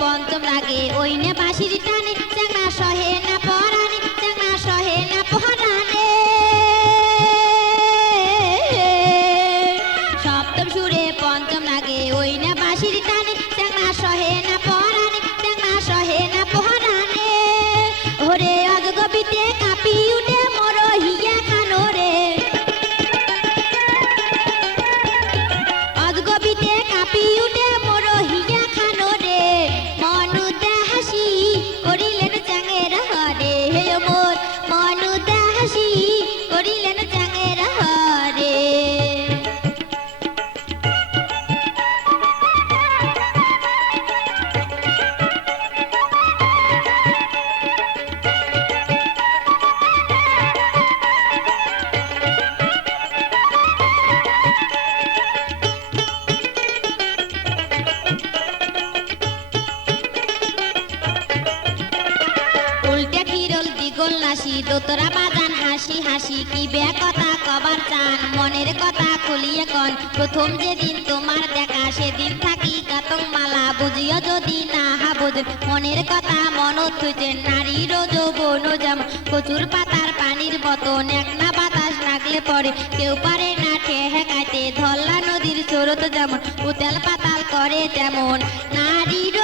পঞ্চম লাগে ওই নে বাঁশির টানে চ্যাংড়া সহে না পরাণে চ্যাংড়া সহে না পরাণে সপ্তম সুরে পঞ্চম লাগে ওই নে বাঁশির টানে চ্যাংড়া সহে না পরাণে চ্যাংড়া সহে না পরাণে ওরে অজগবিতে কাঁপি উঠে মোর হিয়া খানো রে অজগবিতে কাঁপি উঠে মোর হিয়া খানো রে মনুতে হাসি করিলেন চ্যাঙের হরে হে মোর মনুতে হাসি করিলেন চ্যাঙের হরে উল্টে খিরল দ্বিগুণ নাসি দোতরা বাজান হাসি হাসি কি বে কথা কবার চান মনের কথা খুলিয়ে কন প্রথম যেদিন তোমার দেখা সেদিন থাকি গাতং মালা বুঝিও যদি না বুঝ মনের কথা মন থুইছে নারীর যৌবন যেমন প্রচুর পাতার পানির মতন এক না বাতাস লাগলে পরে কেউ পারে না ঠেকাইতে ধল্লা নদীর স্রোত যেমন উতাল পাতাল করে তেমন নারীর